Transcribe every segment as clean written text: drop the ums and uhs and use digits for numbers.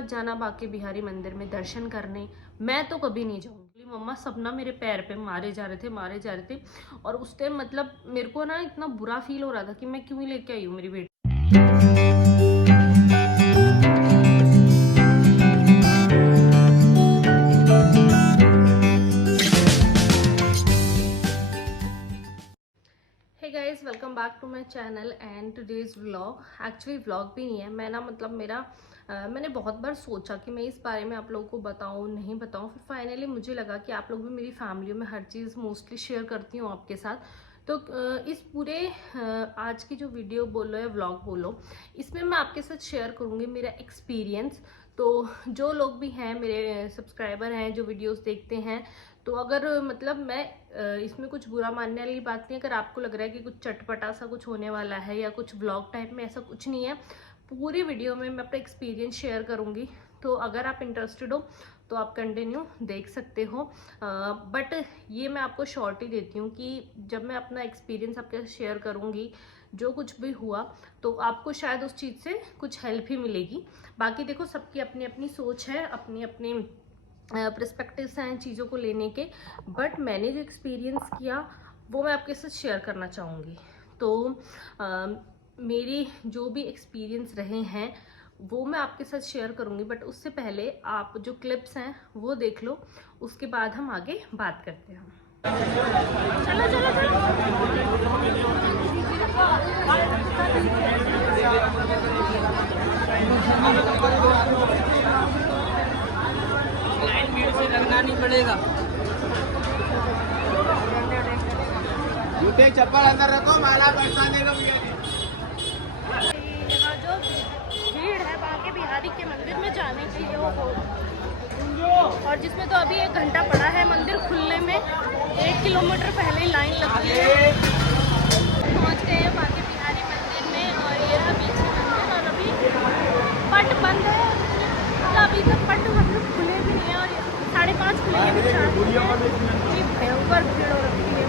मत जाना बांके बिहारी मंदिर में दर्शन करने, मैं तो कभी नहीं जाऊंगी। मम्मा सब ना मेरे पैर पे मारे जा रहे थे। और उस टाइम मतलब मेरे को ना इतना बुरा फील हो रहा था कि मैं क्यों ही लेके आई हूँ मेरी बेटी। Hey guys, welcome back to my channel and today's vlog. Actually vlog भी नहीं है, मैं ना मतलब मैंने बहुत बार सोचा कि मैं इस बारे में आप लोगों को बताऊं नहीं बताऊं। फिर फाइनली मुझे लगा कि आप लोग भी मेरी फैमिली में हर चीज़ मोस्टली शेयर करती हूँ आपके साथ। तो इस पूरे आज की जो वीडियो बोलो या व्लॉग बोलो, इसमें मैं आपके साथ शेयर करूँगी मेरा एक्सपीरियंस। तो जो लोग भी हैं मेरे सब्सक्राइबर हैं जो वीडियोस देखते हैं, तो अगर मतलब मैं इसमें कुछ बुरा मानने वाली बात नहीं। अगर आपको लग रहा है कि कुछ चटपटा सा कुछ होने वाला है या कुछ ब्लॉग टाइप में, ऐसा कुछ नहीं है। पूरी वीडियो में मैं अपना एक्सपीरियंस शेयर करूंगी। तो अगर आप इंटरेस्टेड हो तो आप कंटिन्यू देख सकते हो। बट ये मैं आपको शॉर्ट ही देती हूँ कि जब मैं अपना एक्सपीरियंस आपके साथ शेयर करूँगी, जो कुछ भी हुआ, तो आपको शायद उस चीज़ से कुछ हेल्प ही मिलेगी। बाकी देखो, सबकी अपनी अपनी सोच है, अपनी अपनी पर्सपेक्टिव्स हैं चीज़ों को लेने के। बट मैंने जो एक्सपीरियंस किया वो मैं आपके साथ शेयर करना चाहूँगी। तो मेरी जो भी एक्सपीरियंस रहे हैं वो मैं आपके साथ शेयर करूँगी। बट उससे पहले आप जो क्लिप्स हैं वो देख लो, उसके बाद हम आगे बात करते हैं। चलो चलो लगना नहीं पड़ेगा। जूते चप्पल अंदर रखो, माला पैसा देगा भैया जी। यहाँ जो भीड़ है बांके बिहारी के मंदिर में जाने के लिए वो और जिसमें तो अभी 1 घंटा पड़ा है मंदिर खुलने में। 1 किलोमीटर पहले ही लाइन लगी है। पहुँच गए हैं बांके बिहारी मंदिर में और ये रहा पीछे मंदिर। और अभी पट बंद है, मतलब अभी तक पट मतलब खुले भी नहीं है। और 5:30 खुलेंगे, 4 भयंकर भीड़ हो रखी है।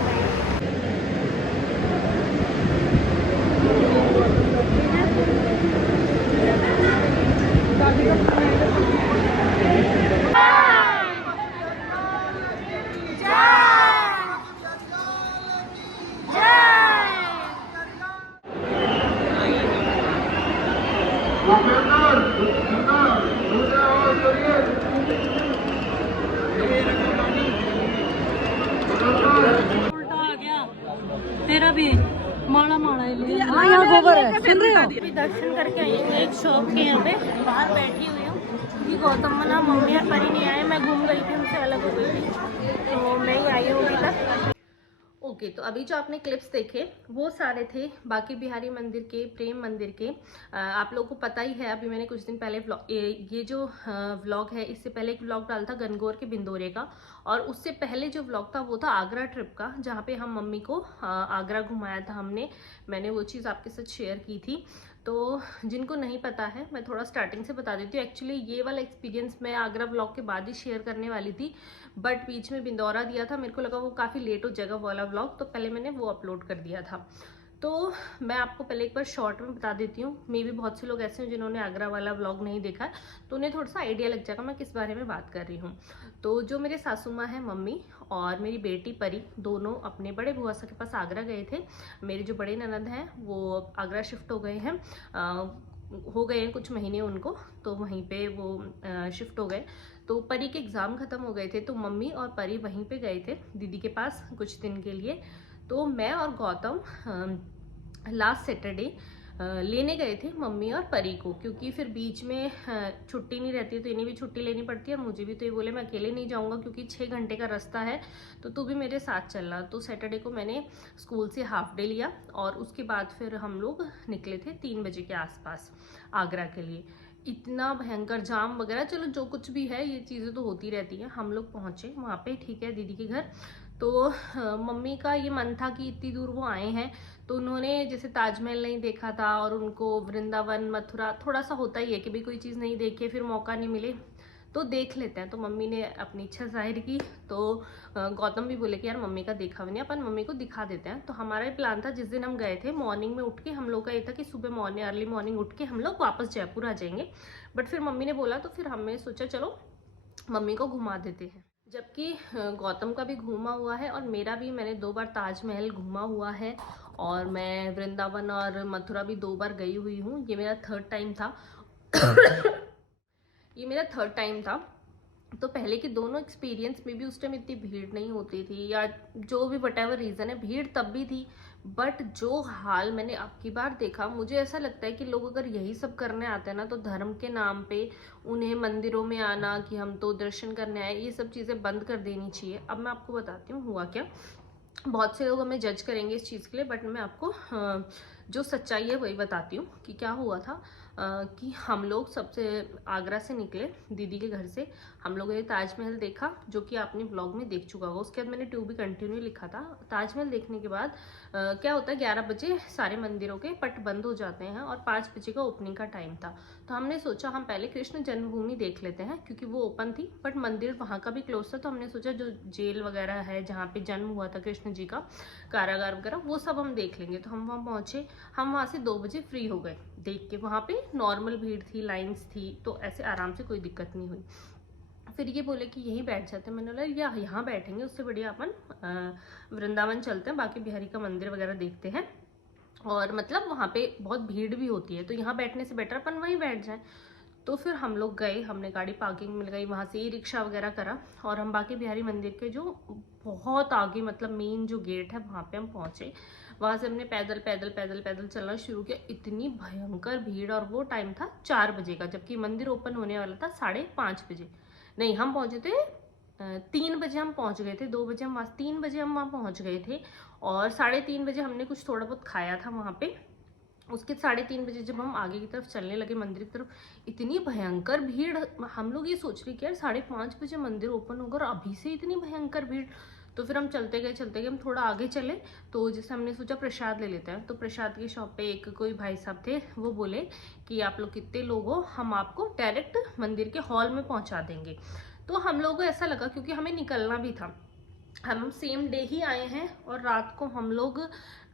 उल्टा आ गया तेरा भी माड़ा माड़ा यहाँ गोबर है, सुन रहे हो? अभी दर्शन करके आई हूँ एक शॉप के यहाँ पे, बाहर बैठी हुई हूँ कि गौतम मना मम्मी और परी नहीं आए। मैं घूम गई थी, उनसे अलग हो गई थी, तो मैं ही आई हूँ अभी तक। ओके, तो अभी जो आपने क्लिप्स देखे वो सारे थे बांके बिहारी मंदिर के, प्रेम मंदिर के। आप लोगों को पता ही है, अभी मैंने कुछ दिन पहले ये जो व्लॉग है, इससे पहले एक व्लॉग डाला था गनगौर के बिंदोरे का। और उससे पहले जो व्लॉग था वो था आगरा ट्रिप का, जहाँ पे हम मम्मी को आगरा घुमाया था हमने। मैंने वो चीज़ आपके साथ शेयर की थी। तो जिनको नहीं पता है मैं थोड़ा स्टार्टिंग से बता देती हूँ। एक्चुअली ये वाला एक्सपीरियंस मैं आगरा व्लॉग के बाद ही शेयर करने वाली थी, बट बीच में बिंदौरा दिया था, मेरे को लगा वो काफ़ी लेट हो जाएगा वाला व्लॉग, तो पहले मैंने वो अपलोड कर दिया था। तो मैं आपको पहले एक बार शॉर्ट में बता देती हूँ। मे भी बहुत से लोग ऐसे हैं जिन्होंने आगरा वाला व्लॉग नहीं देखा है, तो उन्हें थोड़ा सा आइडिया लग जाएगा मैं किस बारे में बात कर रही हूँ। तो जो मेरे सासू माँ हैं मम्मी और मेरी बेटी परी, दोनों अपने बड़े बुआ के पास आगरा गए थे। मेरे जो बड़े ननद हैं वो आगरा शिफ्ट हो गए हैं, हो गए हैं कुछ महीने उनको, तो वहीं पे वो शिफ्ट हो गए। तो परी के एग्ज़ाम ख़त्म हो गए थे, तो मम्मी और परी वहीं पे गए थे दीदी के पास कुछ दिन के लिए। तो मैं और गौतम लास्ट सैटरडे लेने गए थे मम्मी और परी को, क्योंकि फिर बीच में छुट्टी नहीं रहती, तो इन्हें भी छुट्टी लेनी पड़ती है, मुझे भी। तो ये बोले मैं अकेले नहीं जाऊंगा क्योंकि 6 घंटे का रास्ता है, तो तू भी मेरे साथ चलना। तो सैटरडे को मैंने स्कूल से हाफ डे लिया और उसके बाद फिर हम लोग निकले थे 3 बजे के आसपास आगरा के लिए। इतना भयंकर जाम वगैरह, चलो जो कुछ भी है ये चीज़ें तो होती रहती हैं। हम लोग पहुँचे वहाँ पे, ठीक है, दीदी के घर। तो मम्मी का ये मन था कि इतनी दूर वो आए हैं, तो उन्होंने जैसे ताजमहल नहीं देखा था और उनको वृंदावन मथुरा थोड़ा सा होता ही है कि भाई कोई चीज़ नहीं देखी फिर मौका नहीं मिले, तो देख लेते हैं। तो मम्मी ने अपनी इच्छा जाहिर की, तो गौतम भी बोले कि यार मम्मी का देखा भी नहीं, अपन मम्मी को दिखा देते हैं। तो हमारा ये प्लान था, जिस दिन हम गए थे मॉर्निंग में उठ के, हम लोग का ये था कि सुबह मॉर्निंग अर्ली मॉर्निंग उठ के हम लोग वापस जयपुर आ जाएंगे। बट फिर मम्मी ने बोला, तो फिर हमने सोचा चलो मम्मी को घुमा देते हैं। जबकि गौतम का भी घूमा हुआ है और मेरा भी, मैंने 2 बार ताजमहल घूमा हुआ है और मैं वृंदावन और मथुरा भी 2 बार गई हुई हूँ। ये मेरा 3rd टाइम था ये मेरा 3rd टाइम था। तो पहले के दोनों एक्सपीरियंस में भी उस टाइम इतनी भीड़ नहीं होती थी, या जो भी व्हाटएवर रीज़न है, भीड़ तब भी थी। बट जो हाल मैंने अब की बार देखा, मुझे ऐसा लगता है कि लोग अगर यही सब करने आते हैं ना, तो धर्म के नाम पे उन्हें मंदिरों में आना कि हम तो दर्शन करने आए, ये सब चीज़ें बंद कर देनी चाहिए। अब मैं आपको बताती हूँ हुआ क्या। बहुत से लोग हमें जज करेंगे इस चीज़ के लिए, बट मैं आपको जो सच्चाई है वही बताती हूँ कि क्या हुआ था। कि हम लोग सबसे आगरा से निकले दीदी के घर से, हम लोगों ने ताजमहल देखा, जो कि आपने ब्लॉग में देख चुका होगा। उसके बाद मैंने टू बी कंटिन्यू लिखा था। ताजमहल देखने के बाद क्या होता है, 11 बजे सारे मंदिरों के पट बंद हो जाते हैं और 5 बजे का ओपनिंग का टाइम था। तो हमने सोचा हम पहले कृष्ण जन्मभूमि देख लेते हैं, क्योंकि वो ओपन थी, बट मंदिर वहाँ का भी क्लोज था। तो हमने सोचा जो जेल वगैरह है जहाँ पे जन्म हुआ था कृष्ण जी का, कारागार वगैरह, वो सब हम देख लेंगे। तो हम वहाँ पहुँचे, हम वहाँ से 2 बजे फ्री हो गए। देख के वहाँ पे नॉर्मल भीड़ थी, लाइंस थी, तो ऐसे आराम से कोई दिक्कत नहीं हुई। फिर ये बोले कि यहीं बैठ जाते हैं। मैंने बोला या यहाँ बैठेंगे, उससे बढ़िया अपन वृंदावन चलते हैं, बाकी बिहारी का मंदिर वगैरह देखते हैं, और मतलब वहाँ पे बहुत भीड़ भी होती है, तो यहाँ बैठने से बेटर अपन वहीं बैठ जाएं। तो फिर हम लोग गए, हमने गाड़ी पार्किंग मिल गई, वहाँ से ई रिक्शा वगैरह करा, और हम बाकी बिहारी मंदिर के जो बहुत आगे, मतलब मेन जो गेट है, वहाँ पे हम पहुँचे। वहाँ से हमने पैदल पैदल पैदल पैदल चलना शुरू किया। इतनी भयंकर भीड़, और वो टाइम था 4 बजे का, जबकि मंदिर ओपन होने वाला था 5:30 बजे। नहीं, हम पहुँचे थे 3 बजे हम पहुँच गए थे। 2 बजे हम वहाँ, 3 बजे हम वहाँ पहुँच गए थे, और 3:30 बजे हमने कुछ थोड़ा बहुत खाया था वहाँ पे। उसके 3:30 बजे जब हम आगे की तरफ चलने लगे, मंदिर की तरफ, इतनी भयंकर भीड़। हम लोग ये सोच रहे कि यार 5:30 बजे मंदिर ओपन होगा और अभी से इतनी भयंकर भीड़। तो फिर हम चलते गए, हम थोड़ा आगे चले, तो जैसे हमने सोचा प्रसाद ले लेते हैं। तो प्रसाद की शॉप पे एक कोई भाई साहब थे, वो बोले कि आप लोग कितने लोग हो, हम आपको डायरेक्ट मंदिर के हॉल में पहुंचा देंगे। तो हम लोगों को ऐसा लगा, क्योंकि हमें निकलना भी था, हम सेम डे ही आए हैं, और रात को हम लोग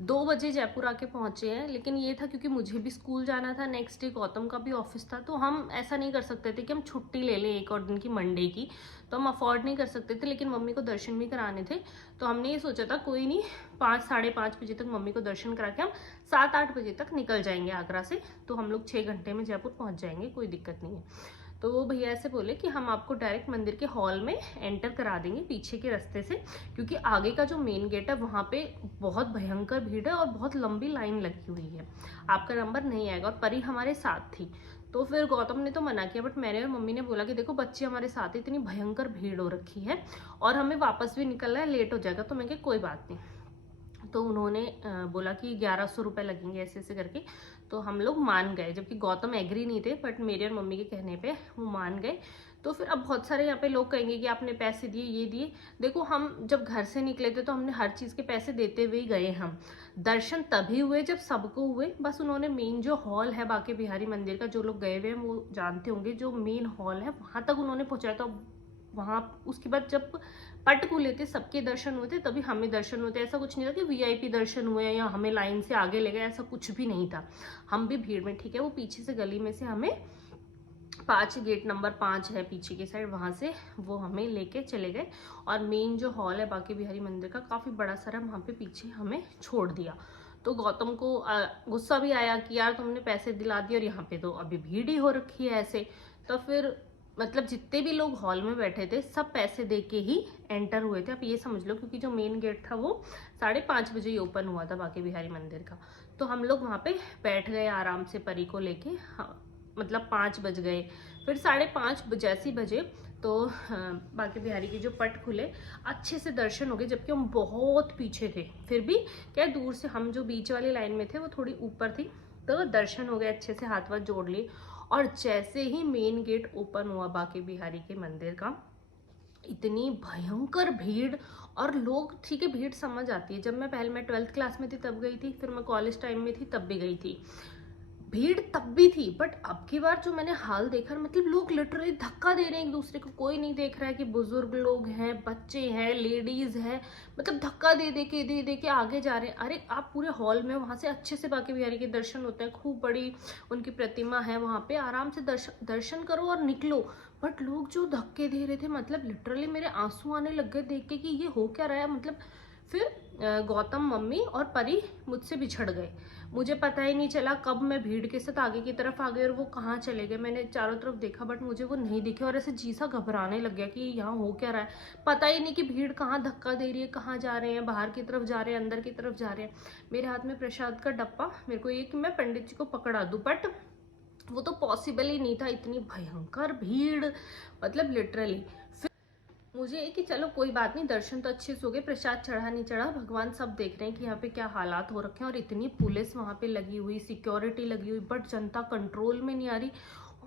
2 बजे जयपुर आके पहुंचे हैं। लेकिन ये था क्योंकि मुझे भी स्कूल जाना था, नेक्स्ट डे गौतम का भी ऑफिस था, तो हम ऐसा नहीं कर सकते थे कि हम छुट्टी ले लें एक और दिन की, मंडे की, तो हम अफोर्ड नहीं कर सकते थे। लेकिन मम्मी को दर्शन भी कराने थे, तो हमने ये सोचा था कोई नहीं, 5-5:30 बजे तक मम्मी को दर्शन करा के हम 7-8 बजे तक निकल जाएंगे आगरा से। तो हम लोग 6 घंटे में जयपुर पहुँच जाएंगे, कोई दिक्कत नहीं है। तो वो भैया ऐसे बोले कि हम आपको डायरेक्ट मंदिर के हॉल में एंटर करा देंगे पीछे के रास्ते से, क्योंकि आगे का जो मेन गेट है वहाँ पे बहुत भयंकर भीड़ है और बहुत लंबी लाइन लगी हुई है, आपका नंबर नहीं आएगा। और परी हमारे साथ थी। तो फिर गौतम ने तो मना किया, बट मैंने और मम्मी ने बोला कि देखो बच्चे हमारे साथ है, इतनी भयंकर भीड़ हो रखी है और हमें वापस भी निकलना है, लेट हो जाएगा। तो मैं कहा कोई बात नहीं। तो उन्होंने बोला कि 1100 रुपये लगेंगे, ऐसे ऐसे करके। तो हम लोग मान गए, जबकि गौतम एग्री नहीं थे, बट मेरे और मम्मी के कहने पे वो मान गए। तो फिर अब बहुत सारे यहाँ पे लोग कहेंगे कि आपने पैसे दिए, ये दिए। देखो, हम जब घर से निकले थे तो हमने हर चीज़ के पैसे देते हुए ही गए। हम दर्शन तभी हुए जब सबको हुए। बस उन्होंने मेन जो हॉल है बाके बिहारी मंदिर का, जो लोग गए हुए हैं वो जानते होंगे, जो मेन हॉल है वहाँ तक उन्होंने पहुँचाया। तो वहाँ उसके बाद जब पट खुले थे, सबके दर्शन हुए थे, तभी हमें दर्शन हुए थे। ऐसा कुछ नहीं था कि वीआईपी दर्शन हुए या हमें लाइन से आगे ले गए, ऐसा कुछ भी नहीं था। हम भी भीड़ में, ठीक है, वो पीछे से गली में से हमें 5 गेट नंबर 5 है पीछे की साइड, वहाँ से वो हमें लेके चले गए। और मेन जो हॉल है बाके बिहारी मंदिर का, काफ़ी बड़ा सारा, वहाँ पे पीछे हमें छोड़ दिया। तो गौतम को गुस्सा भी आया कि यार तुमने पैसे दिला दिए और यहाँ पे तो अभी भीड़ ही हो रखी है ऐसे। तो फिर मतलब जितने भी लोग हॉल में बैठे थे सब पैसे दे के ही एंटर हुए थे, आप ये समझ लो, क्योंकि जो मेन गेट था वो 5:30 बजे ही ओपन हुआ था बाके बिहारी मंदिर का। तो हम लोग वहाँ पे बैठ गए आराम से परी को लेके। हाँ, मतलब 5 बज गए। फिर 5:30 जैसी बजे तो बाके बिहारी के जो पट खुले, अच्छे से दर्शन हो गए, जबकि हम बहुत पीछे थे। फिर भी क्या, दूर से, हम जो बीच वाली लाइन में थे वो थोड़ी ऊपर थी, तो दर्शन हो गए अच्छे से, हाथ वाथ जोड़ लिए। और जैसे ही मेन गेट ओपन हुआ बाके बिहारी के मंदिर का, इतनी भयंकर भीड़। और लोग, ठीक है, भीड़ समझ आती है। जब मैं 12th क्लास में थी तब गई थी, फिर मैं कॉलेज टाइम में थी तब भी गई थी। भीड़ तब भी थी, बट अब की बार जो मैंने हाल देखा, मतलब लोग लिटरली धक्का दे रहे हैं एक दूसरे को। कोई नहीं देख रहा है कि बुजुर्ग लोग हैं, बच्चे हैं, लेडीज हैं, मतलब धक्का दे के आगे जा रहे हैं। अरे आप पूरे हॉल में वहां से अच्छे से बांके बिहारी के दर्शन होते हैं, खूब बड़ी उनकी प्रतिमा है वहां पे, आराम से दर्शन करो और निकलो। बट लोग जो धक्के दे रहे थे, मतलब लिटरली मेरे आंसू आने लग गए देख के कि ये हो क्या रहा है। मतलब फिर गौतम, मम्मी और परी मुझसे बिछड़ गए। मुझे पता ही नहीं चला कब मैं भीड़ के साथ आगे की तरफ आ गई और वो कहाँ चले गए। मैंने चारों तरफ देखा बट मुझे वो नहीं दिखे, और ऐसे जी सा घबराने लग गया कि यहाँ हो क्या रहा है। पता ही नहीं कि भीड़ कहाँ धक्का दे रही है, कहाँ जा रहे हैं, बाहर की तरफ जा रहे हैं, अंदर की तरफ जा रहे हैं। मेरे हाथ में प्रसाद का डब्बा, मेरे को ये कि मैं पंडित जी को पकड़ा दूँ, बट वो तो पॉसिबल ही नहीं था, इतनी भयंकर भीड़, मतलब लिटरली। मुझे कि चलो कोई बात नहीं, दर्शन तो अच्छे से हो गए, प्रसाद चढ़ा नहीं चढ़ा, भगवान सब देख रहे हैं कि यहाँ पे क्या हालात हो रखे हैं। और इतनी पुलिस वहाँ पे लगी हुई, सिक्योरिटी लगी हुई, बट जनता कंट्रोल में नहीं आ रही।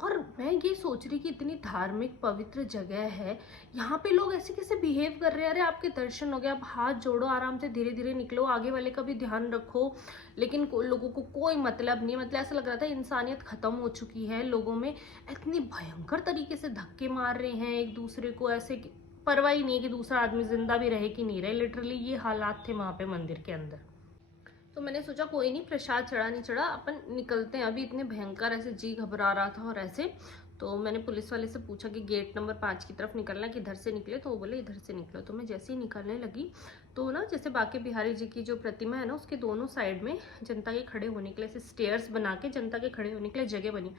और मैं ये सोच रही कि इतनी धार्मिक पवित्र जगह है, यहाँ पे लोग ऐसे कैसे बिहेव कर रहे हैं। अरे आपके दर्शन हो गए, आप हाथ जोड़ो, आराम से धीरे धीरे निकलो, आगे वाले का भी ध्यान रखो। लेकिन लोगों को कोई मतलब नहीं, मतलब ऐसा लग रहा था इंसानियत खत्म हो चुकी है लोगों में। इतनी भयंकर तरीके से धक्के मार रहे हैं एक दूसरे को, ऐसे परवाह ही नहीं है कि दूसरा आदमी जिंदा भी रहे कि नहीं रहे। लिटरली ये हालात थे वहां पे मंदिर के अंदर। तो मैंने सोचा कोई नहीं, प्रसाद चढ़ा नहीं चढ़ा, अपन निकलते हैं। अभी इतने भयंकर ऐसे जी घबरा रहा था और ऐसे, तो मैंने पुलिस वाले से पूछा कि गेट नंबर 5 की तरफ निकलना है, किधर से निकले, तो वो बोले इधर से निकलो। तो मैं जैसे ही निकलने लगी तो ना, जैसे बांके बिहारी जी की जो प्रतिमा है ना, उसके दोनों साइड में जनता के खड़े होने के लिए ऐसे स्टेयर्स बना के जनता के खड़े होने के लिए जगह बनी।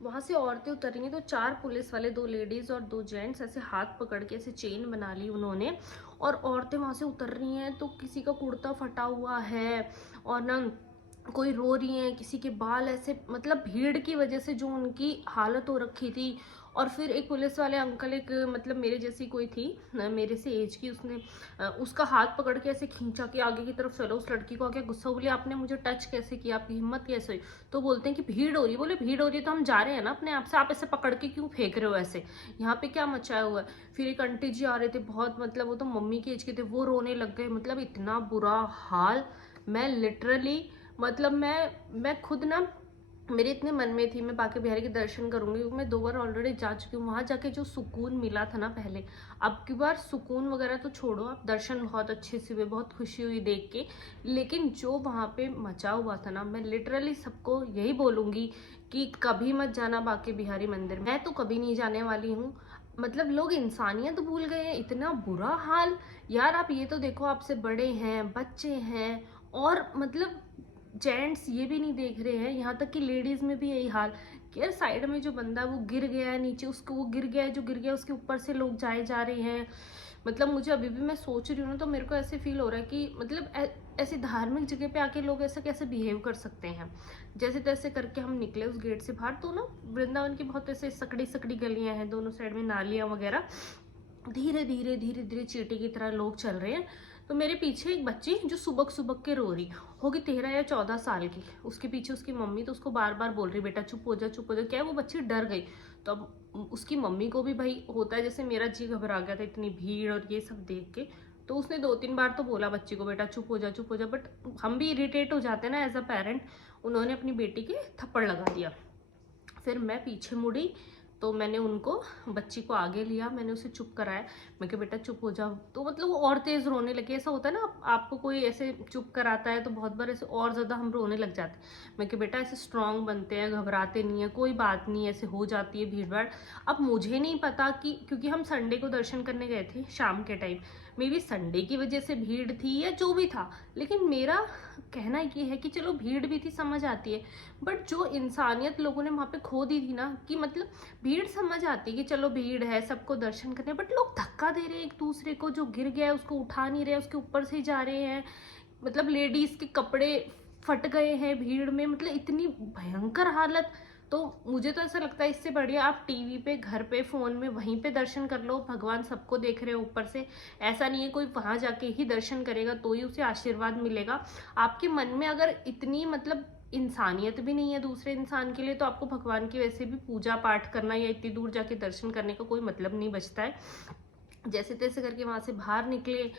वहां से औरतें उतरेंगी तो 4 पुलिस वाले, 2 लेडीज और 2 जेंट्स ऐसे हाथ पकड़ के ऐसे चेन बना ली उन्होंने, और औरतें वहां से उतर रही हैं। तो किसी का कुर्ता फटा हुआ है और ना कोई रो रही है, किसी के बाल ऐसे, मतलब भीड़ की वजह से जो उनकी हालत हो रखी थी। और फिर एक पुलिस वाले अंकल, एक मतलब मेरे जैसी कोई थी, मेरे से एज की, उसने उसका हाथ पकड़ के ऐसे खींचा कि आगे की तरफ चलो। उस लड़की को आगे गुस्सा, बोले आपने मुझे टच कैसे किया, आपकी हिम्मत कैसे हुई। तो बोलते हैं कि भीड़ हो रही है। बोले भीड़ हो रही है तो हम जा रहे हैं ना अपने आप से, आप ऐसे पकड़ के क्यों फेंक रहे हो, ऐसे यहाँ पे क्या मचाया हुआ है। फिर एक आंटी जी आ रहे थे बहुत, मतलब वो तो मम्मी की एज के थे, वो रोने लग गए। मतलब इतना बुरा हाल, मैं लिटरली, मतलब मैं खुद ना, मेरे इतने मन में थी मैं बांके बिहारी के दर्शन करूंगी, क्योंकि मैं 2 बार ऑलरेडी जा चुकी हूँ। वहां जाके जो सुकून मिला था ना पहले, अब की बार सुकून वगैरह तो छोड़ो, आप दर्शन बहुत अच्छे से हुए, बहुत खुशी हुई देख के। लेकिन जो वहां पे मचा हुआ था ना, मैं लिटरली सबको यही बोलूंगी कि कभी मत जाना बांके बिहारी मंदिर। मैं तो कभी नहीं जाने वाली हूँ। मतलब लोग इंसानियत भूल गए हैं, इतना बुरा हाल। यार आप ये तो देखो, आपसे बड़े हैं, बच्चे हैं, और मतलब जेंट्स ये भी नहीं देख रहे हैं, यहाँ तक कि लेडीज में भी यही हाल कि यार साइड में जो बंदा है वो गिर गया है नीचे, उसको वो गिर गया है, जो गिर गया है उसके ऊपर से लोग जाए जा रहे हैं। मतलब मुझे अभी भी, मैं सोच रही हूँ ना, तो मेरे को ऐसे फील हो रहा है कि मतलब ऐसी धार्मिक जगह पे आके लोग ऐसा कैसे बिहेव कर सकते हैं। जैसे तैसे करके हम निकले उस गेट से बाहर, तो ना वृंदावन की बहुत ऐसे सकड़ी सकड़ी गलियां हैं, दोनों साइड में नालियां वगैरह, धीरे धीरे धीरे धीरे चींटी की तरह लोग चल रहे हैं। तो मेरे पीछे एक बच्ची जो सुबक सुबक के रो रही होगी, 13 या 14 साल की, उसके पीछे उसकी मम्मी, तो उसको बार बार बोल रही बेटा चुप हो जा, चुप हो जा। क्या है, वो बच्ची डर गई। तो अब उसकी मम्मी को भी भाई होता है, जैसे मेरा जी घबरा गया था इतनी भीड़ और ये सब देख के। तो उसने 2-3 बार तो बोला बच्ची को बेटा चुप हो जा, चुप हो जा, बट हम भी इरिटेट हो जाते हैं ना एज अ पेरेंट। उन्होंने अपनी बेटी के थप्पड़ लगा दिया। फिर मैं पीछे मुड़ी तो मैंने उनको, बच्ची को आगे लिया, मैंने उसे चुप कराया। मैं कहा बेटा चुप हो जाओ। तो मतलब वो और तेज रोने लगे। ऐसा होता है ना, आपको कोई ऐसे चुप कराता है तो बहुत बार ऐसे और ज़्यादा हम रोने लग जाते हैं। मैं कहा बेटा ऐसे स्ट्रांग बनते हैं, घबराते नहीं है, कोई बात नहीं, ऐसे हो जाती है भीड़ भाड़। अब मुझे नहीं पता कि, क्योंकि हम संडे को दर्शन करने गए थे शाम के टाइम, मे बी संडे की वजह से भीड़ थी या जो भी था, लेकिन मेरा कहना ये है कि चलो भीड़ भी थी, समझ आती है, बट जो इंसानियत लोगों ने वहाँ पे खो दी थी ना, कि मतलब भीड़ समझ आती है कि चलो भीड़ है, सबको दर्शन करने, बट लोग धक्का दे रहे हैं एक दूसरे को, जो गिर गया है उसको उठा नहीं रहे, उसके ऊपर से ही जा रहे हैं। मतलब लेडीज के कपड़े फट गए हैं भीड़ में, मतलब इतनी भयंकर हालत। तो मुझे तो ऐसा लगता है इससे बढ़िया आप टीवी पे, घर पे, फोन में, वहीं पे दर्शन कर लो। भगवान सबको देख रहे हो ऊपर से। ऐसा नहीं है कोई वहां जाके ही दर्शन करेगा तो ही उसे आशीर्वाद मिलेगा। आपके मन में अगर इतनी मतलब इंसानियत भी नहीं है दूसरे इंसान के लिए, तो आपको भगवान की वैसे भी पूजा पाठ करना या इतनी दूर जाके दर्शन करने का कोई मतलब नहीं बचता है। जैसे तैसे करके वहां से बाहर निकले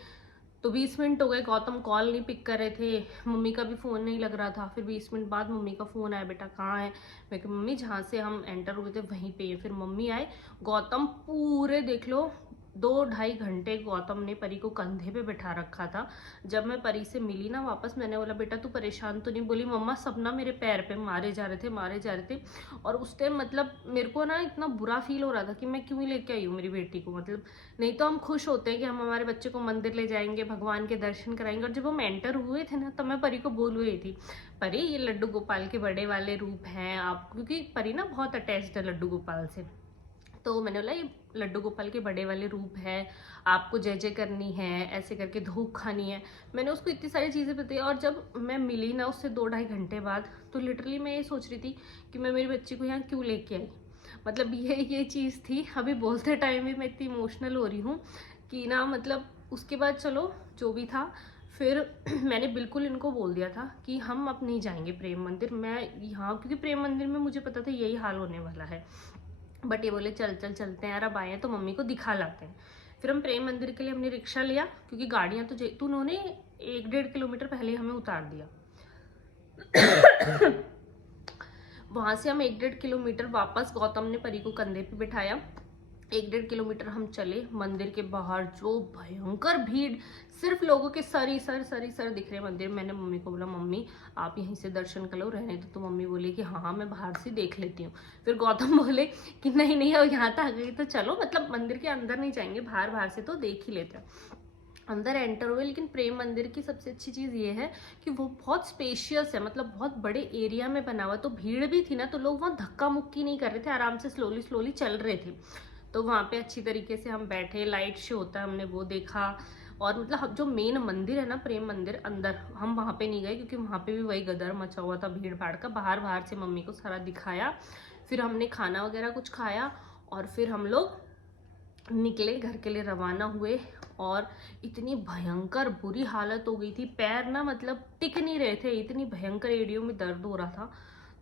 तो 20 मिनट हो गए, गौतम कॉल नहीं पिक कर रहे थे, मम्मी का भी फ़ोन नहीं लग रहा था। फिर 20 मिनट बाद मम्मी का फ़ोन आया, बेटा कहाँ है? मैं कहा मम्मी जहाँ से हम एंटर हुए थे वहीं पे है। फिर मम्मी आए, गौतम पूरे देख लो 2-2.5 घंटे गौतम ने परी को कंधे पे बिठा रखा था। जब मैं परी से मिली ना वापस, मैंने बोला बेटा तू परेशान तो नहीं? बोली मम्मा सब ना मेरे पैर पे मारे जा रहे थे। और उस टाइम मतलब मेरे को ना इतना बुरा फील हो रहा था कि मैं क्यों ही लेके आई हूँ मेरी बेटी को। मतलब नहीं तो हम खुश होते हैं कि हम हमारे बच्चे को मंदिर ले जाएंगे, भगवान के दर्शन कराएंगे। और जब हम एंटर हुए थे ना, तब मैं परी को बोल रही थी, परी ये लड्डू गोपाल के बड़े वाले रूप हैं आप, क्योंकि परी ना बहुत अटैच्ड है लड्डू गोपाल से। तो मैंने बोला ये लड्डू गोपाल के बड़े वाले रूप है, आपको जय जय करनी है, ऐसे करके धूप खानी है। मैंने उसको इतनी सारी चीज़ें बताई। और जब मैं मिली ना उससे 2-2.5 घंटे बाद, तो लिटरली मैं ये सोच रही थी कि मैं मेरी बच्ची को यहाँ क्यों लेके आई। मतलब ये चीज़ थी। अभी बोलते टाइम भी मैं इतनी इमोशनल हो रही हूँ कि ना, मतलब उसके बाद चलो जो भी था, फिर मैंने बिल्कुल इनको बोल दिया था कि हम अब नहीं जाएंगे प्रेम मंदिर। मैं यहाँ, क्योंकि प्रेम मंदिर में मुझे पता था यही हाल होने वाला है। बट ये बोले चलते हैं यार, अब आए हैं तो मम्मी को दिखा लाते हैं। फिर हम प्रेम मंदिर के लिए हमने रिक्शा लिया, क्योंकि गाड़ियाँ तो उन्होंने 1-1.5 किलोमीटर पहले हमें उतार दिया। वहाँ से हम 1-1.5 किलोमीटर वापस, गौतम ने परी को कंधे पे बिठाया, 1-1.5 किलोमीटर हम चले। मंदिर के बाहर जो भयंकर भीड़, सिर्फ लोगों के सर ही सर दिख रहे मंदिर। मैंने मम्मी को बोला मम्मी आप यहीं से दर्शन कर लो, रहने तो मम्मी बोली कि हाँ मैं बाहर से देख लेती हूँ। फिर गौतम बोले कि नहीं अब यहाँ तक आ गई तो चलो, मतलब मंदिर के अंदर नहीं जाएंगे, बाहर से तो देख ही लेते हैं। अंदर एंटर हुए। लेकिन प्रेम मंदिर की सबसे अच्छी चीज़ ये है कि वो बहुत स्पेशियस है, मतलब बहुत बड़े एरिया में बना हुआ। तो भीड़ भी थी ना, तो लोग वहाँ धक्का मुक्की नहीं कर रहे थे, आराम से स्लोली चल रहे थे। तो वहाँ पे अच्छी तरीके से हम बैठे, लाइट शो होता है हमने वो देखा। और मतलब जो मेन मंदिर है ना प्रेम मंदिर, अंदर हम वहाँ पे नहीं गए, क्योंकि वहाँ पे भी वही गदर मचा हुआ था भीड़ भाड़ का। बाहर से मम्मी को सारा दिखाया। फिर हमने खाना वगैरह कुछ खाया, और फिर हम लोग निकले, घर के लिए रवाना हुए। और इतनी भयंकर बुरी हालत हो गई थी, पैर ना मतलब टिक नहीं रहे थे, इतनी भयंकर एड़ियों में दर्द हो रहा था।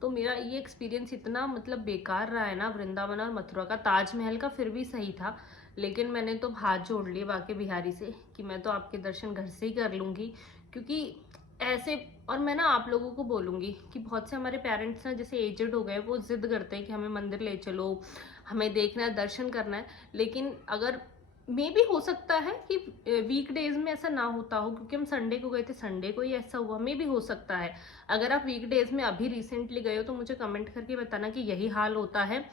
तो मेरा ये एक्सपीरियंस इतना मतलब बेकार रहा है ना, वृंदावन और मथुरा का। ताजमहल का फिर भी सही था, लेकिन मैंने तो हाथ जोड़ लिए बाकी बिहारी से कि मैं तो आपके दर्शन घर से ही कर लूँगी, क्योंकि ऐसे। और मैं ना आप लोगों को बोलूँगी कि बहुत से हमारे पेरेंट्स ना जैसे एजड हो गए, वो जिद करते हैं कि हमें मंदिर ले चलो, हमें देखना है, दर्शन करना है। लेकिन अगर मे भी हो सकता है कि वीकडेज में ऐसा ना होता हो, क्योंकि हम संडे को गए थे, संडे को ही ऐसा हुआ, मे भी हो सकता है। अगर आप वीकडेज में अभी रिसेंटली गए हो तो मुझे कमेंट करके बताना कि यही हाल होता है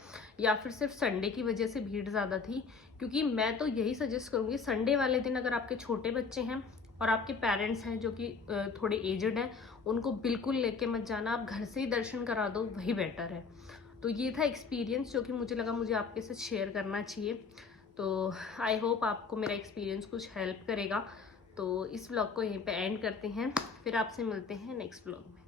या फिर सिर्फ संडे की वजह से भीड़ ज़्यादा थी। क्योंकि मैं तो यही सजेस्ट करूँगी, संडे वाले दिन अगर आपके छोटे बच्चे हैं और आपके पेरेंट्स हैं जो कि थोड़े एजड हैं, उनको बिल्कुल लेके मत जाना, आप घर से ही दर्शन करा दो, वही बेटर है। तो ये था एक्सपीरियंस जो कि मुझे लगा मुझे आपके साथ शेयर करना चाहिए। तो आई होप आपको मेरा एक्सपीरियंस कुछ हेल्प करेगा। तो इस व्लॉग को यहीं पे एंड करते हैं, फिर आपसे मिलते हैं नेक्स्ट व्लॉग में।